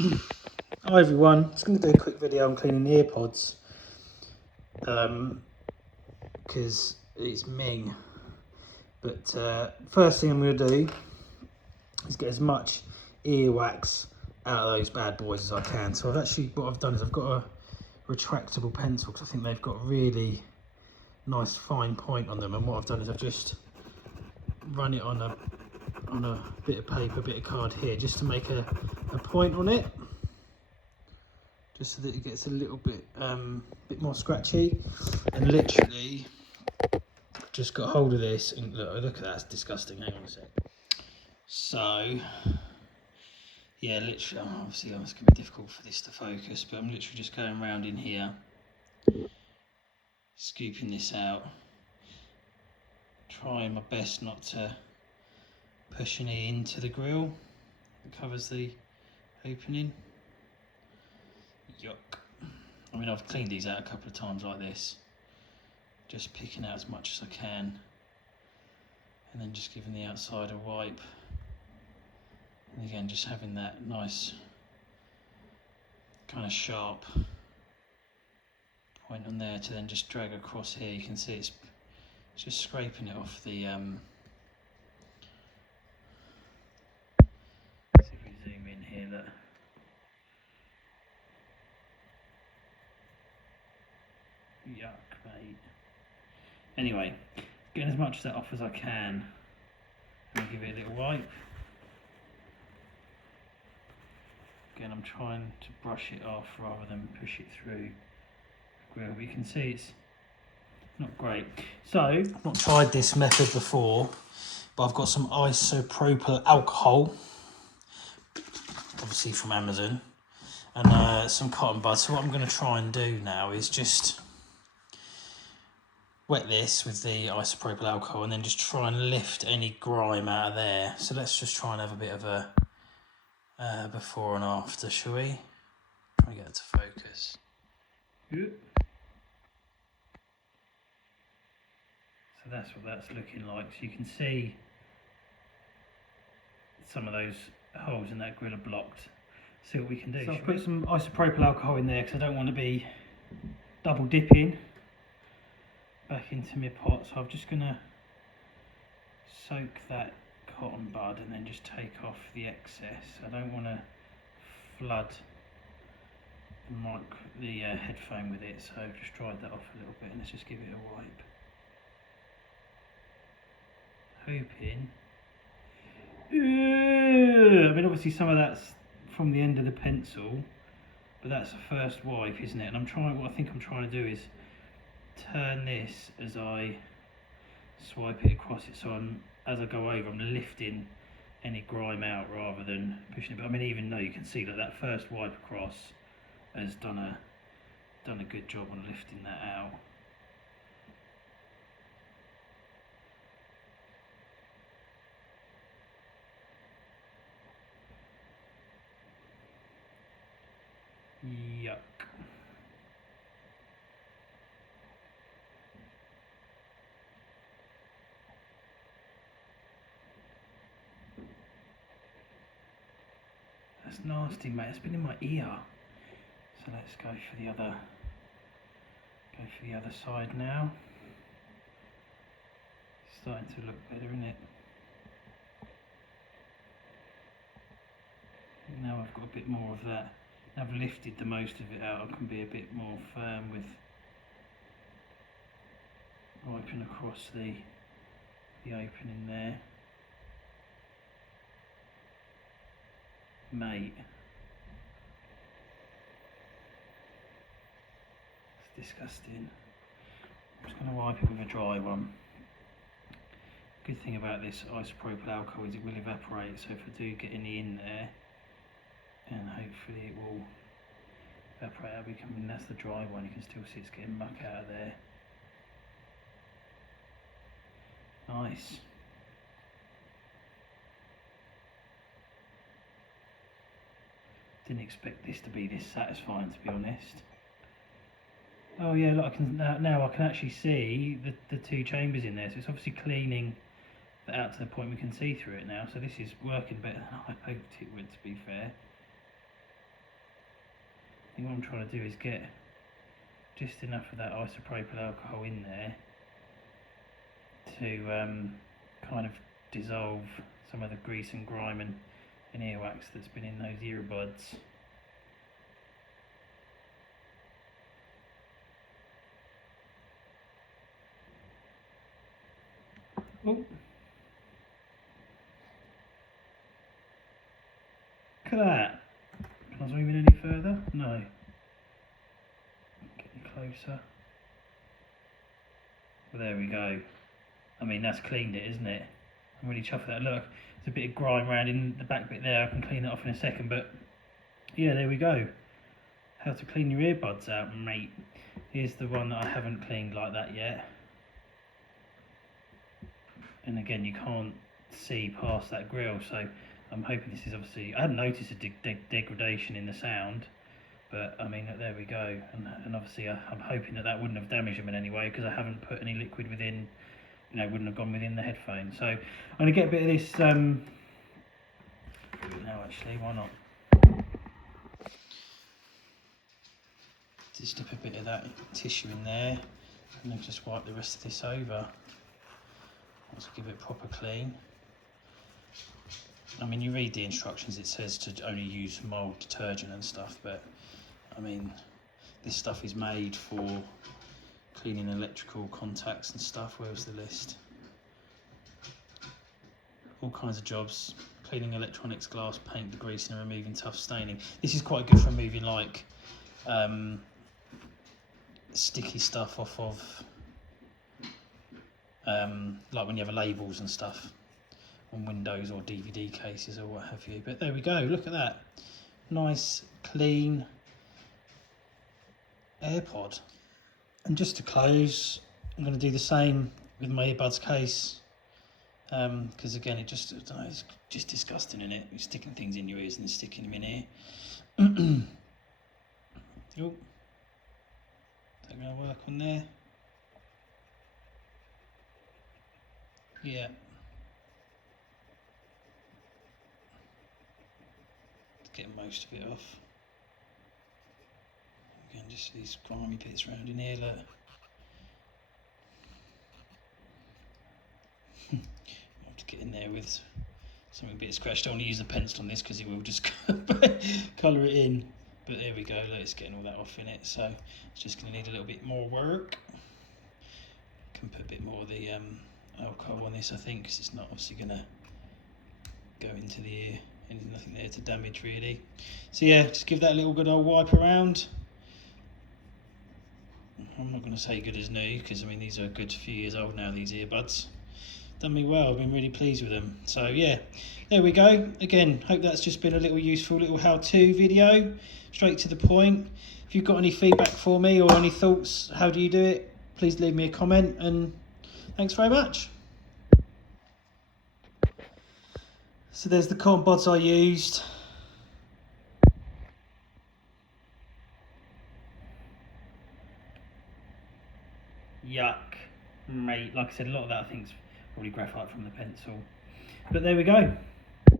Hi everyone, just going to do a quick video on cleaning the AirPods because it's Ming. But first thing I'm going to do is get as much earwax out of those bad boys as I can. So what I've done is I've got a retractable pencil because I think they've got a really nice fine point on them, and what I've done is I've just run it on a bit of paper, bit of card here, just to make a point on it, just so that it gets a little bit more scratchy. And literally just got hold of this, and look at that, it's disgusting. Hang on a sec. So yeah, literally, obviously it's going to be difficult for this to focus, but I'm literally just going around in here, scooping this out, trying my best not to push any into the grill that covers the opening. Yuck. I mean, I've cleaned these out a couple of times like this, just picking out as much as I can, and then just giving the outside a wipe. And again, just having that nice kind of sharp point on there to then just drag across here. You can see it's just scraping it off the see if we zoom in here, look. Yuck, mate. Anyway, getting as much of that off as I can, and give it a little wipe. Again, I'm trying to brush it off rather than push it through the grill, but you can see it's not great. So, I've not tried this method before, but I've got some isopropyl alcohol, obviously from Amazon, and some cotton buds. So what I'm going to try and do now is just wet this with the isopropyl alcohol and then just try and lift any grime out of there. So let's just try and have a bit of a before and after, shall we? Try and get it to focus. So that's what that's looking like. So you can see some of those holes in that grill are blocked. See what we can do. So I've put some isopropyl alcohol in there because I don't want to be double dipping back into my pot. So I'm just going to soak that cotton bud and then just take off the excess. I don't want to flood the headphone with it, so I've just dried that off a little bit, and let's just give it a wipe. Hoping. I mean, obviously some of that's from the end of the pencil, but that's the first wipe, isn't it? And what I think I'm trying to do is turn this as I swipe it across it, so as I go over, I'm lifting any grime out rather than pushing it. But I mean, even though you can see that first wipe across has done a good job on lifting that out. Yuck. That's nasty, mate. It's been in my ear. So let's go for the other side now. It's starting to look better, isn't it? Now I've got a bit more of that. Now I've lifted the most of it out, I can be a bit more firm with wiping across the opening there. Mate, it's disgusting. I'm just going to wipe it with a dry one. Good thing about this isopropyl alcohol is it will evaporate, so if I do get any in there, and hopefully it will evaporate out. And that's the dry one, you can still see it's getting muck out of there. Nice. Didn't expect this to be this satisfying, to be honest. Oh yeah, look, now I can actually see the two chambers in there, so it's obviously cleaning that out to the point we can see through it now. So this is working better than I hoped it would, to be fair. think what I'm trying to do is get just enough of that isopropyl alcohol in there to kind of dissolve some of the grease and grime and earwax that's been in those earbuds. Oh. Look at that. Can I zoom in any further? No. Getting closer. Well, there we go. I mean, that's cleaned it, isn't it? I'm really chuffed with that. Look, there's a bit of grime around in the back bit there. I can clean that off in a second, but yeah, there we go. How to clean your earbuds out, mate. Here's the one that I haven't cleaned like that yet. And again, you can't see past that grill, so I'm hoping this is obviously... I hadn't noticed a degradation in the sound, but I mean, there we go. And obviously I'm hoping that wouldn't have damaged them in any way, because I haven't put any liquid within, wouldn't have gone within the headphone. So I'm going to get a bit of this... do it now actually, why not? Just dip a bit of that tissue in there, and then just wipe the rest of this over. Let's give it a proper clean. I mean, you read the instructions, it says to only use mild detergent and stuff, but I mean, this stuff is made for cleaning electrical contacts and stuff. Where's the list? All kinds of jobs: cleaning electronics, glass, paint, degreasing and removing tough staining. This is quite good for removing like sticky stuff off of like when you have labels and stuff on windows or DVD cases or what have you. But there we go, look at that. Nice, clean AirPod. And just to close, I'm going to do the same with my earbuds case, because again, it's just disgusting, isn't it? You're sticking things in your ears and then sticking them in here. Oh, is that going to work on there? Yeah. Get most of it off. Again, just these grimy bits around in here, look. I'll have to get in there with something a bit scratched. I don't want to use the pencil on this because it will just colour it in. But there we go, look, it's getting all that off in it. So it's just going to need a little bit more work. Can put a bit more of the alcohol on this, I think, because it's not obviously going to go into the ear. And there's nothing there to damage really. So yeah, just give that a little good old wipe around. I'm not going to say good as new, because I mean these are a good few years old now, these earbuds. Done me well, I've been really pleased with them. So yeah, there we go. Again, hope that's just been a little useful little how-to video, straight to the point. If you've got any feedback for me or any thoughts, how do you do it, please leave me a comment, and thanks very much. So there's the cotton buds I used. Yuck, mate. Like I said, a lot of that I think is probably graphite from the pencil. But there we go.